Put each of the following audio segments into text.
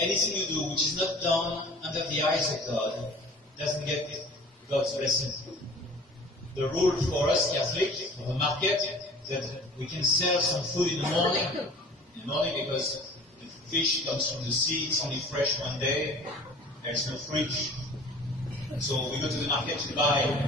anything you do which is not done under the eyes of God doesn't get God's blessing. The rule for us Catholics of the market that we can sell some food in the morning because the fish comes from the sea, it's only fresh one day, there's no fridge. And so we go to the market to buy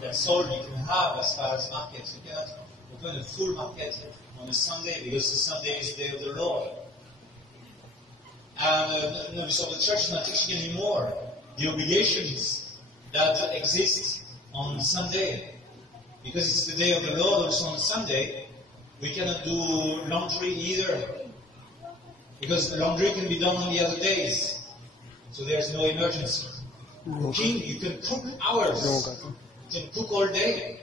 that's all you can have as far as market. You cannot open a full market on a Sunday because the Sunday is the day of the Lord. And so the church is not teaching anymore the obligations that exist on Sunday. Because it's the day of the Lord also on Sunday, we cannot do laundry either. Because the laundry can be done on the other days. So there's no emergency. Cooking, you can cook hours. You can cook all day.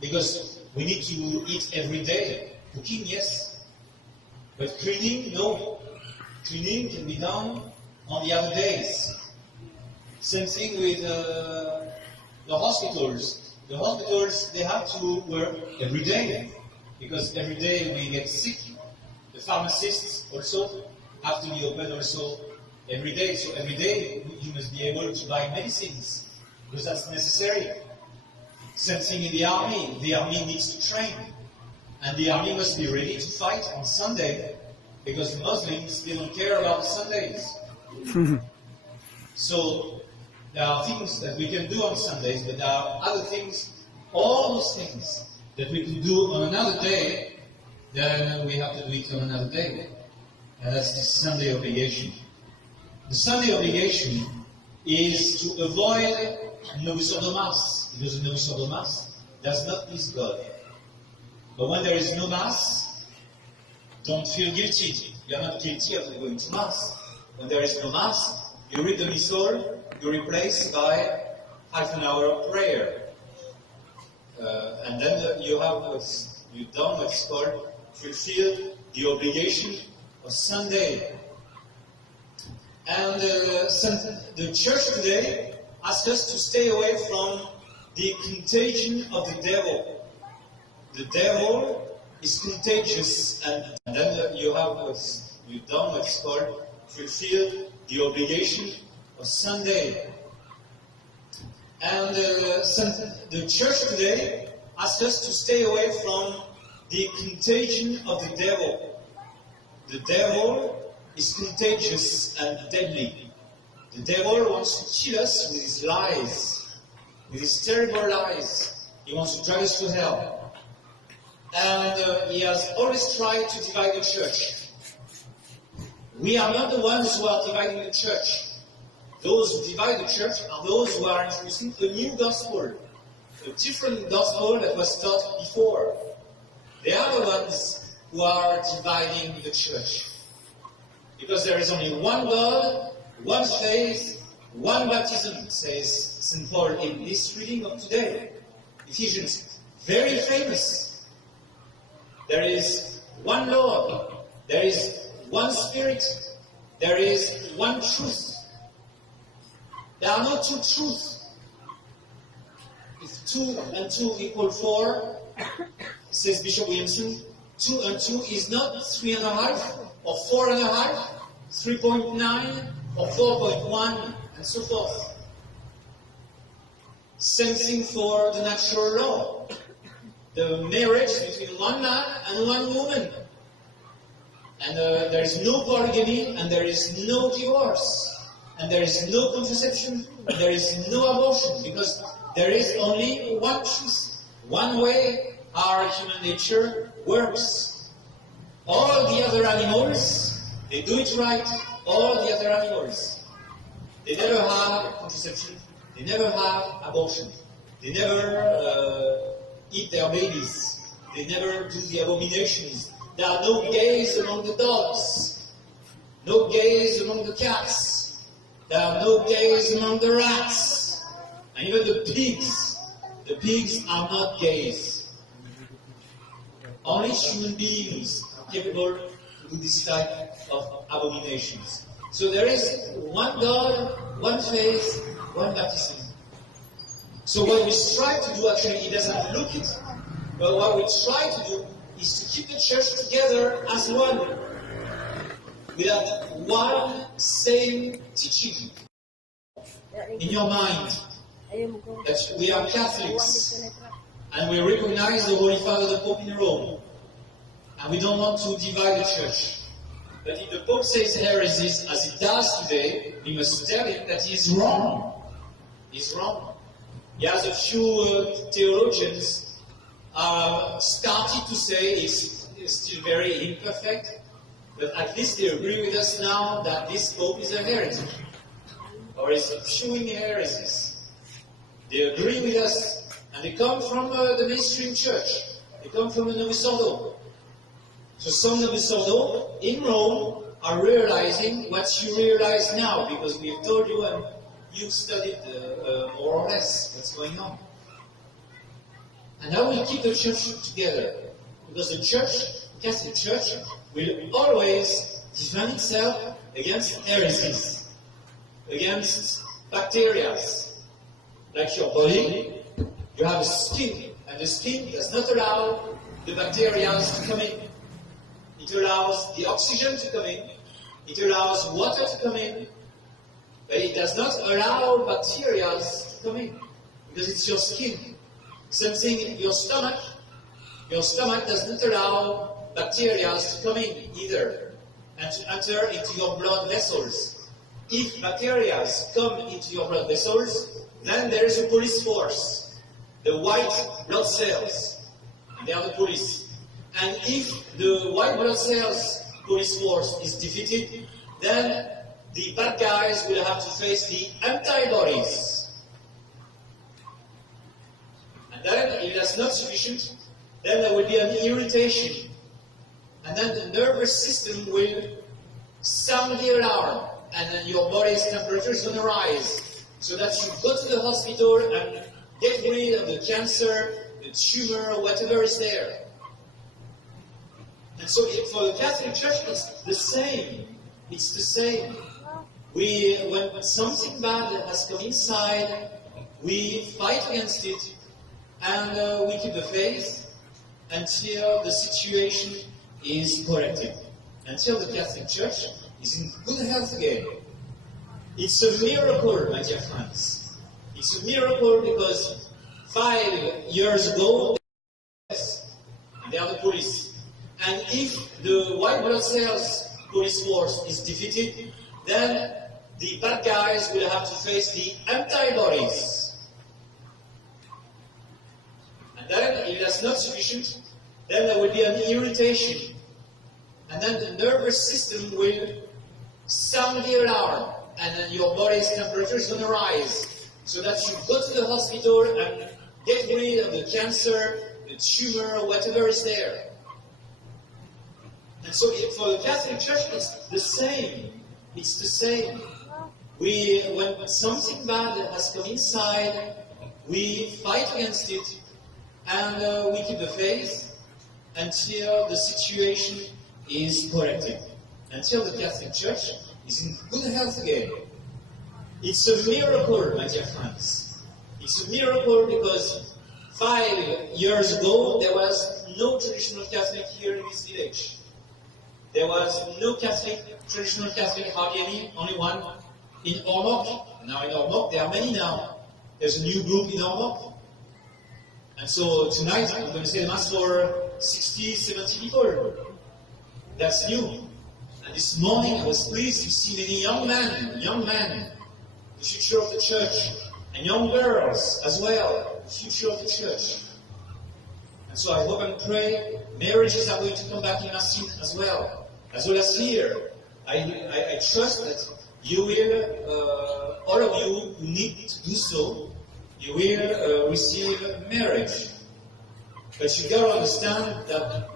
Because we need to eat every day. Cooking, yes. But cleaning, no. Cleaning can be done on the other days. Same thing with the hospitals. The hospitals, they have to work every day. Because every day we get sick. The pharmacists also have to be open also every day. So every day you must be able to buy medicines. Because that's necessary. Same thing in the army. The army needs to train. And the army must be ready to fight on Sunday. Because the Muslims, they don't care about Sundays. So there are things that we can do on Sundays, but there are other things, all those things that we can do on another day, then we have to do it on another day. And that's the Sunday obligation. The Sunday obligation is to avoid Novus Ordo Mass, because the Novus Ordo Mass does not please God. But when there is no Mass, don't feel guilty. You are not guilty of going to Mass. When there is no Mass, you read the Missal, you replace by half an hour of prayer. And then you've done what's called fulfill the obligation of Sunday. And the church today asks us to stay away from the contagion of the devil. The devil is contagious, and then you've done what's called fulfill the obligation of Sunday. And the church today asks us to stay away from the contagion of the devil. The devil is contagious and deadly. The devil wants to kill us with his lies, with his terrible lies. He wants to drag us to hell. And he has always tried to divide the church. We are not the ones who are dividing the church. Those who divide the church are those who are introducing a new gospel, a different gospel that was taught before. They are the ones who are dividing the church. Because there is only one God, one faith, one baptism, says St. Paul in this reading of today. Ephesians, very famous. There is one Lord, there is one Spirit, there is one truth. There are no two truths. If 2 and 2 equal 4, says Bishop Williamson, 2 and 2 is not 3.5 or 4.5, 3.9 or 4.1, and so forth. Same thing for the natural law. The marriage between one man and one woman. And there is no polygamy, and there is no divorce. And there is no contraception, and there is no abortion, because there is only one truth, one way our human nature works. All the other animals, they do it right. All the other animals, they never have contraception, they never have abortion, they never eat their babies, they never do the abominations. There are no gays among the dogs, no gays among the cats. There are no gays among the rats, and even the pigs. The pigs are not gays. Only human beings are capable to do this type of abominations. So there is one God, one faith, one baptism. So what we strive to do, actually, it doesn't look it, but what we try to do is to keep the church together as one. Without one same teaching in your mind that we are Catholics and we recognize the Holy Father, the Pope in Rome, and we don't want to divide the Church. But if the Pope says heresies as he does today, we must tell him that he's wrong. He's wrong. He has a few theologians started to say it's still very imperfect, but at least they agree with us now that this Pope is a heretic, or is spewing heresies. They agree with us, and they come from the mainstream church. They come from the Novus Ordo. So some Novus Ordo in Rome are realizing what you realize now, because we've told you and you studied more or less what's going on. And that will keep the church together, because the church, the Catholic Church, will always defend itself against heresies, against bacteria. Like your body, you have a skin, and the skin does not allow the bacteria to come in. It allows the oxygen to come in, it allows water to come in, but it does not allow bacteria to come in, because it's your skin. Same thing in your stomach. Your stomach does not allow bacteria to come in either, and to enter into your blood vessels. If bacteria come into your blood vessels, then there is a police force, the white blood cells, and they are the police. And if the white blood cells police force is defeated, then the bad guys will have to face the antibodies. And then, if that's not sufficient, then there will be an irritation. And then the nervous system will sound the alarm, and then your body's temperature is going to rise, so that you go to the hospital and get rid of the cancer, the tumor, or whatever is there. And so for the Catholic Church, it's the same. It's the same. When something bad has come inside, we fight against it, and we keep the faith until the situation is corrected. Until the Catholic Church is in good health again. It's a miracle, my dear friends. It's a miracle because 5 years ago, they are the police. And if the white blood cells police force is defeated, then the bad guys will have to face the antibodies. And then, if that's not sufficient, then there will be an irritation. And then the nervous system will sound the alarm, and then your body's temperature is going to rise, so that you go to the hospital and get rid of the cancer, the tumor, or whatever is there. And so for the Catholic Church, it's the same. It's the same. When something bad has come inside, we fight against it, and we keep the faith until the situation is corrected. Until the Catholic Church is in good health again. It's a miracle, my dear friends. It's a miracle because 5 years ago, there was no traditional Catholic here in this village. There was no Catholic, traditional Catholic, hardly any, only one in Ormoc. Now in Ormoc, there are many now. There's a new group in Ormoc. And so tonight, I'm going to say the Mass for 60, 70 people. That's new. And this morning, I was pleased to see many young men, the future of the church, and young girls as well, the future of the church. And so I hope and pray marriages are going to come back in Racine as well as here. I trust that you will, all of you who need to do so, you will receive marriage. But you got to understand that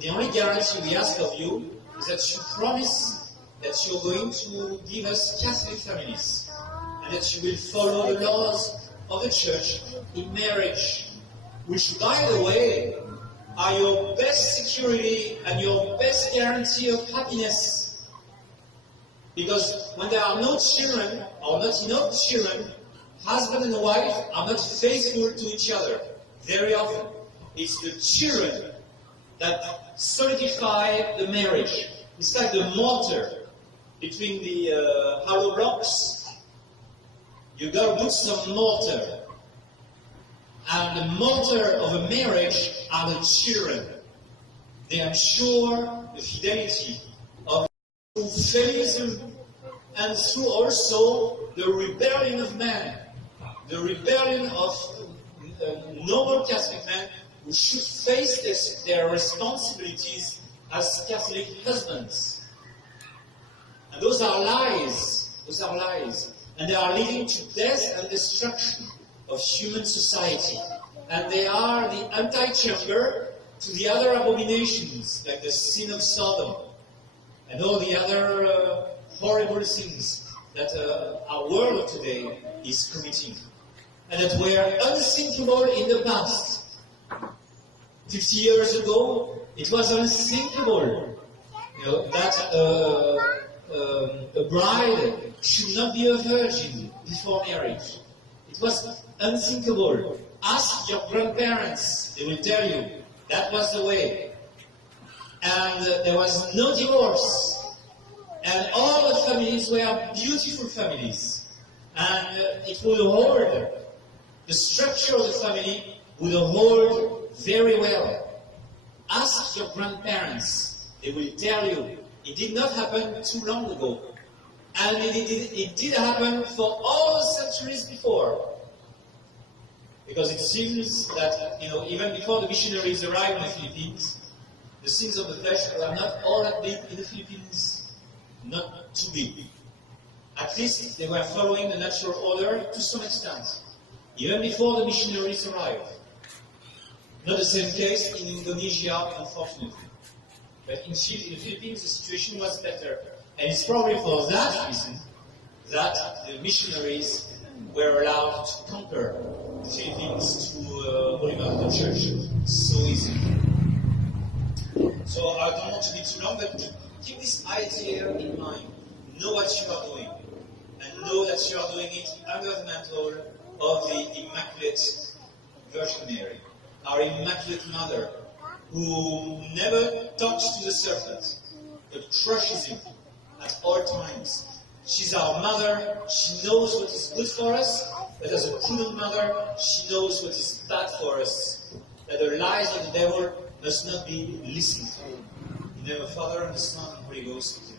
the only guarantee we ask of you is that you promise that you're going to give us Catholic families, and that you will follow the laws of the Church in marriage, which, by the way, are your best security and your best guarantee of happiness. Because when there are no children, or not enough children, husband and wife are not faithful to each other. Very often, it's the children that solidify the marriage. It's like the mortar. between the hollow blocks, you got to put some mortar. And the mortar of a marriage are the children. They ensure the fidelity of through feminism and through also the rebellion of man, the rebellion of normal Catholic men who should face their responsibilities as Catholic husbands. And those are lies. Those are lies. And they are leading to death and destruction of human society. And they are the antechamber to the other abominations, like the sin of Sodom, and all the other horrible things that our world today is committing, and that were unthinkable in the past. 50 years ago, it was unthinkable, that a bride should not be a virgin before marriage. It was unthinkable. Ask your grandparents; they will tell you that was the way. And there was no divorce. And all the families were beautiful families. And it would hold, the structure of the family would hold very well. Ask your grandparents. They will tell you it did not happen too long ago. And it did happen for all the centuries before. Because it seems that, even before the missionaries arrived in the Philippines, the sins of the flesh were not all that big in the Philippines. Not too big. At least they were following the natural order to some extent, even before the missionaries arrived. Not the same case in Indonesia, unfortunately. But in the Philippines, the situation was better. And it's probably for that reason that the missionaries were allowed to conquer the Philippines to Holy Mother Church so easily. So I don't want to be too long, but keep this idea in mind. Know what you are doing, and know that you are doing it under the mantle of the Immaculate Virgin Mary, our Immaculate Mother, who never talks to the serpent, but crushes him at all times. She's our mother. She knows what is good for us, but as a prudent mother, she knows what is bad for us. That the lies of the devil must not be listened to. In the name of the Father, and the Son, and the Holy Ghost.